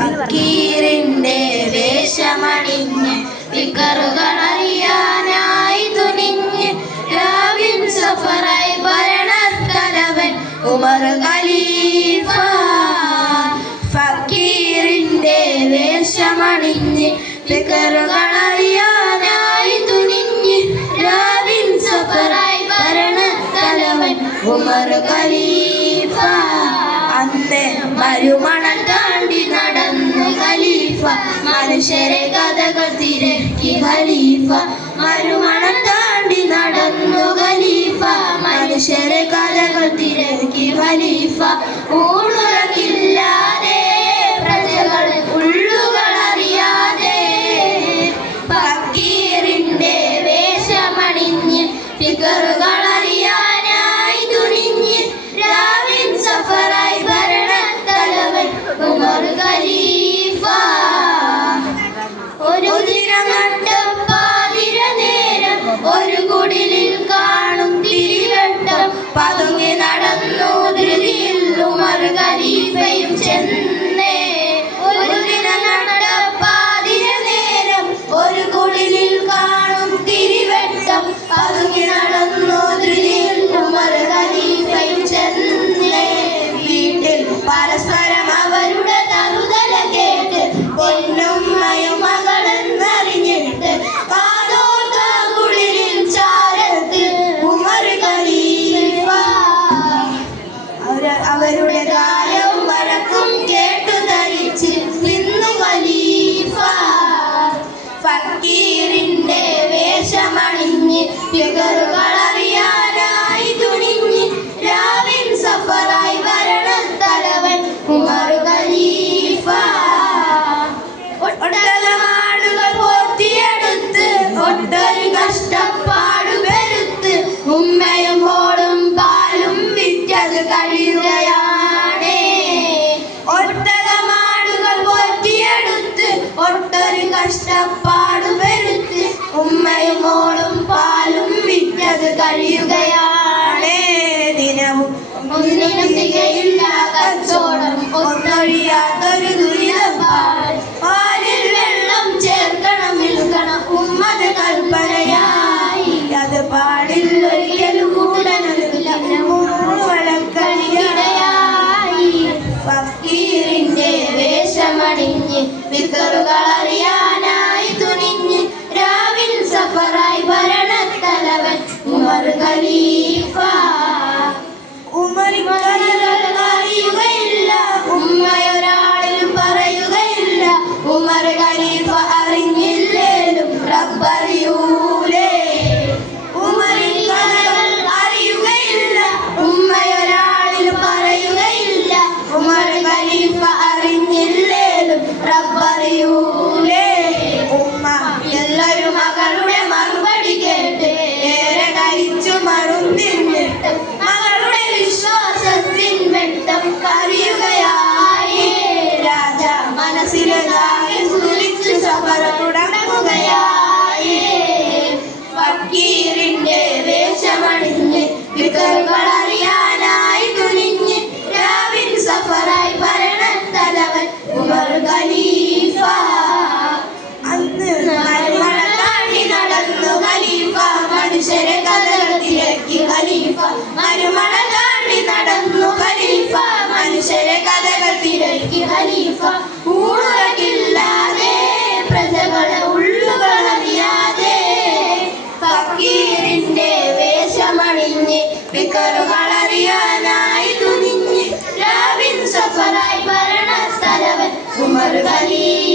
ഫക്കീറിന്റെ വേഷമണിഞ്ഞ് ഫിക്കറുകളറിയാനായി തുനിഞ്ഞ് രാവിൻ സഫറായി ഭരണത്തലവൻ ഉമർ ഖലീഫ. ഫക്കീറിന്റെ വേഷമണിഞ്ഞ് ഫിക്കറുകളറിയാനായി തുനിഞ്ഞ് രാവിൻ സഫറായി ഭരണത്തലവൻ ഉമർ ഖലീഫ. അന്ന് മരുമണൽ താണ്ടി നടന്നു ഖലീഫ, മനുഷ്യരെ കഥകൾ തിരക്കി ഖലീഫ. മരുമണൽ താണ്ടി നടന്നു ഖലീഫ, മനുഷ്യരെ കഥകൾ തിരക്കി ഖലീഫ. ഊണുറക്കില്ലാതെ പ്രജകൾ ഉള്ളുകൾ അറിയാതെ ഫക്കീറിന്റെ വേഷമണിഞ്ഞ് ഫിഗറുകൾ അറിയാനായി തുനിഞ്ഞ് രാവിൻ സഫറായി ഭരണത്തലവൻ ഉമർ ഖലീഫ. ഒരു ദിനം പാതിര നേരം ഒരു കുടിലിൽ കാണും തിരിവട്ടം പതുങ്ങി നടന്നു ധൃതിയിൽ ഉമർ ഖലീഫയും ചെന്നേ. ഒരു ദിനം പാതിര നേരം ഒരു കുടിലിൽ കാണും തിരിവട്ടം പതുങ്ങി നടന്നു ധൃതിയിൽ ഉമർ ഖലീഫയും ചെന്നേ. വീട്ടിൽ പരസ്പരം അവരുടെ തറുതല കേട്ട് പൊന്നുമ്മയും മകളെന്നറിഞ്ഞിട്ട് കാതോർത്ത കുളിരിൽ ചാരത്ത് ഉമർ ഖലീഫ. അവരുടെ ഗായവും വഴക്കും കേട്ടു ധരിച്ച് നിന്നു ഖലീഫ. ഫക്കീറിന്റെ വേഷമണിഞ്ഞ് ഫിഗറുകൾ അറിയാനായി തുനിഞ്ഞ് രാവിൻ സഫറായി ഭരണത്തലവൻ ഉമർ ഖലീഫ. ഒട്ടകമാടുകൾ പോറ്റിയെടുത്ത് ഒട്ടൊരു കഷ്ടപ്പാടു പെരുത്ത് ഉമ്മയും മോളും പാലും വിറ്റത് കഴിയുകയാണ്. ഒട്ടകമാടുകൾ പോറ്റിയെടുത്ത് ഒട്ടൊരു കഷ്ടപ്പാടു പെരുത്ത് ഉമ്മയും മോളും പാലും വിറ്റത് കഴിയുകയാണ്. ദിനവും ഒന്നിനും തികയില്ല കച്ചോടം, ഒന്നൊഴിയാത്തൊരു ദുരിതം. പാലിൽ വെള്ളം ചേർക്കണം വിൽക്കണം ഉമ്മത് കൽപ്പനയായി. അത് പാടിൽ ഒരിക്കലും കൂടനൊരുക്കണിയായി. ഫക്കീറിന്റെ വേഷമണിഞ്ഞ് ഫിഗറുകൾ അറിയാനായി തുനിഞ്ഞ് രാവിൻ സഫറായി ഭരണത്തലവൻ ഉമർ ഖലീഫ. അറിയുകയില്ല ഉമ്മയൊരാളിലും പറയുകയില്ല. ഉമർ ഖലീഫ അറിഞ്ഞില്ലേലും റബ്ബറിയൂലേ. ഉമറിൻ കഥകൾ അറിയുകയില്ല ഉമ്മയൊരാളിലും പറയുകയില്ല. ഉമർ ഖലീഫ അറിഞ്ഞില്ലേലും റബ്ബറിയൂലേ. ഉമ്മ എല്ലാരും മകളുടെ മറുപടി കേട്ട് ഏറെ കരിച്ചു മറുന്നിട്ട് മകളുടെ വിശ്വാസത്തിൻ വെട്ടം കറിയുകയായി. രാജ മനസ്സിലാകെ സുരിച്ചു സഫർ തുടങ്ങുകയായി. ഫക്കീറിന്റെ വേഷമണിഞ്ഞ് ഫിഗറുകൾ അറിയാനായി തുനിഞ്ഞ് രാവിൻ സഫറായി ഭരണത്തലവൻ ഉമർ ഖലീഫ. അന്ന് മരുമണൽ താണ്ടി നടന്നു ഖലീഫ, മനുഷ്യരെ കഥകൾ തിരക്കി ഖലീഫ. മരുമണൽ താണ്ടി നടന്നു ഖലീഫ, മനുഷ്യരെ കഥകൾ തിരക്കി ഖലീഫ. ഊണുറക്കില്ലാതെ പ്രജകളെ ഉള്ളുകൾ അറിയാതെ ഫക്കീറിന്റെ വേഷമണിഞ്ഞ് ഫിഗറുകൾ അറിയാനായി തുനിഞ്ഞ് രാവിൻ സഫറായി ഭരണത്തലവൻ ഉമർ ഖലീഫ.